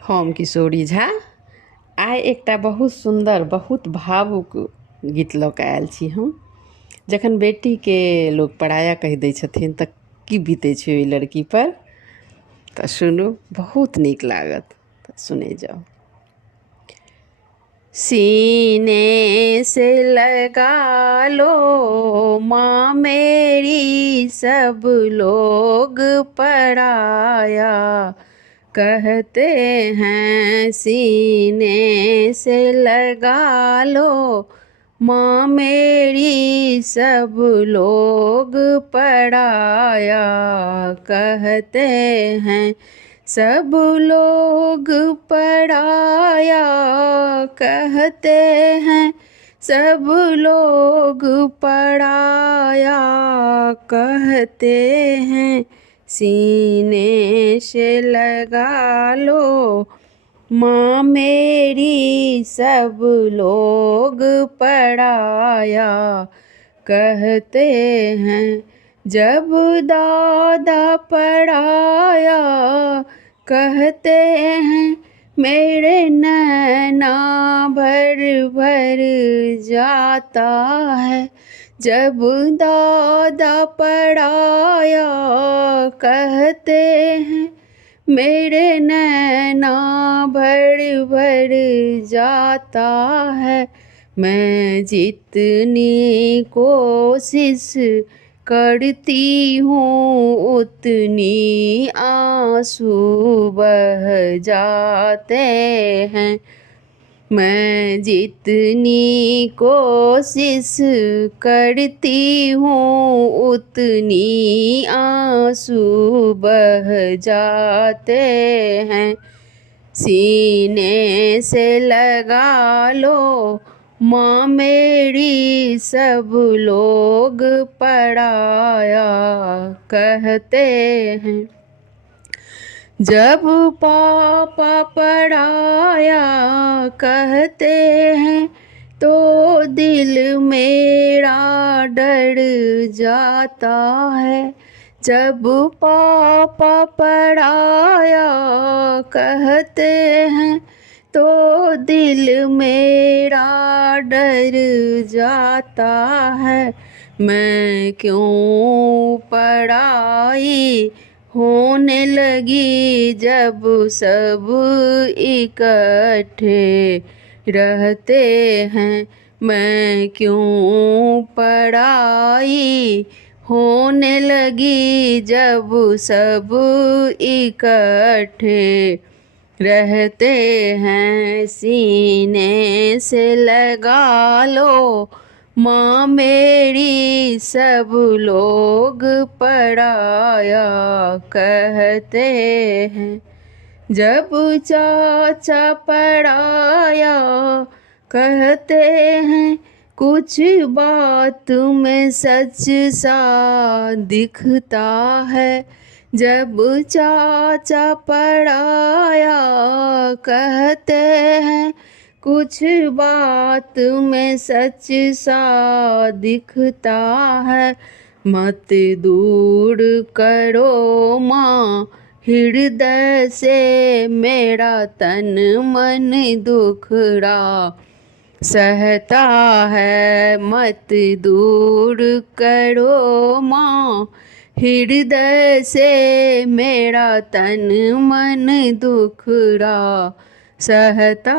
हम किशोरी झा आइ एकटा बहुत सुन्दर बहुत भावुक गीत लऽ कऽ आयल छी हम। जखन बेटीके लोक पराया कहि दै छथिन तऽ की बीतै छै ओहि लड़कीपर, तऽ सुनू, बहुत नीक लागत, तऽ सुने जाओ। सीने से लगा लो माँ मेरी, सब लोग पराया कहते हैं। सीने से लगा लो माँ मेरी, सब लोग पराया कहते हैं। सब लोग पराया कहते हैं, सब लोग पराया कहते हैं। सीने से लगा लो माँ मेरी, सब लोग पराया कहते हैं। जब दादा पराया कहते हैं, मेरे नैना भर भर जाता है। जब दादा पराया कहते हैं, मेरे नैना भर भर जाता है। मैं जितनी कोशिश करती हूँ, उतनी आंसू बह जाते हैं। मैं जितनी कोशिश करती हूँ, उतनी आंसू बह जाते हैं। सीने से लगा लो माँ मेरी, सब लोग पराया कहते हैं। जब पापा पराया कहते हैं, तो दिल मेरा डर जाता है। जब पापा पराया कहते हैं, तो दिल मेरा डर जाता है। मैं क्यों पराई होने लगी, जब सब इकट्ठे रहते हैं। मैं क्यों पराई होने लगी, जब सब इकट्ठे रहते हैं। सीने से लगा लो माँ मेरी, सब लोग पराया कहते हैं। जब चाचा पराया कहते हैं, कुछ बात में सच सा दिखता है। जब चाचा पराया कहते हैं, कुछ बात में सच सा दिखता है। मत दूर करो माँ हृदय से, मेरा तन मन दुखड़ा सहता है। मत दूर करो माँ हृदय से, मेरा तन मन दुखड़ा सहता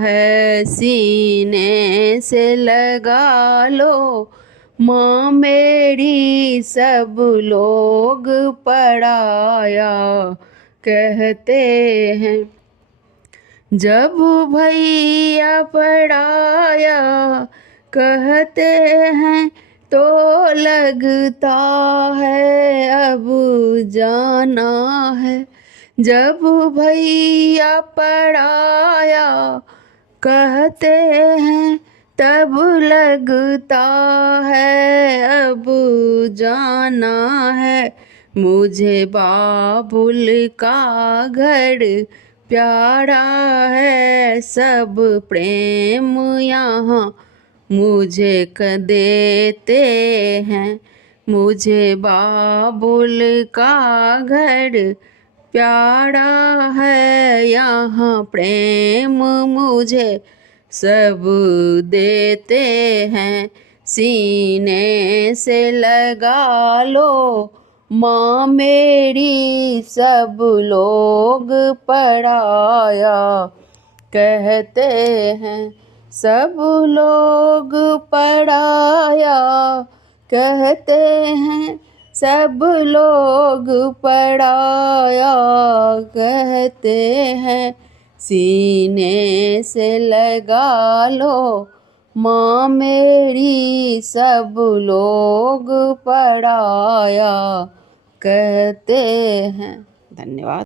है। सीने से लगा लो माँ मेरी, सब लोग पराया कहते हैं। जब भैया पराया कहते हैं, तो लगता है अब जाना है। जब भैया पराया कहते हैं, तब लगता है अब जाना है। मुझे बाबुल का घर प्यारा है, सब प्रेम यहाँ मुझे देते हैं। मुझे बाबुल का घर प्यारा है यहाँ प्रेम मुझे सब देते हैं, सीने से लगा लो माँ मेरी सब लोग पराया कहते हैं, सब लोग पराया कहते हैं, सब लोग पराया कहते हैं, सीने से लगा लो माँ मेरी सब लोग पराया कहते हैं। धन्यवाद।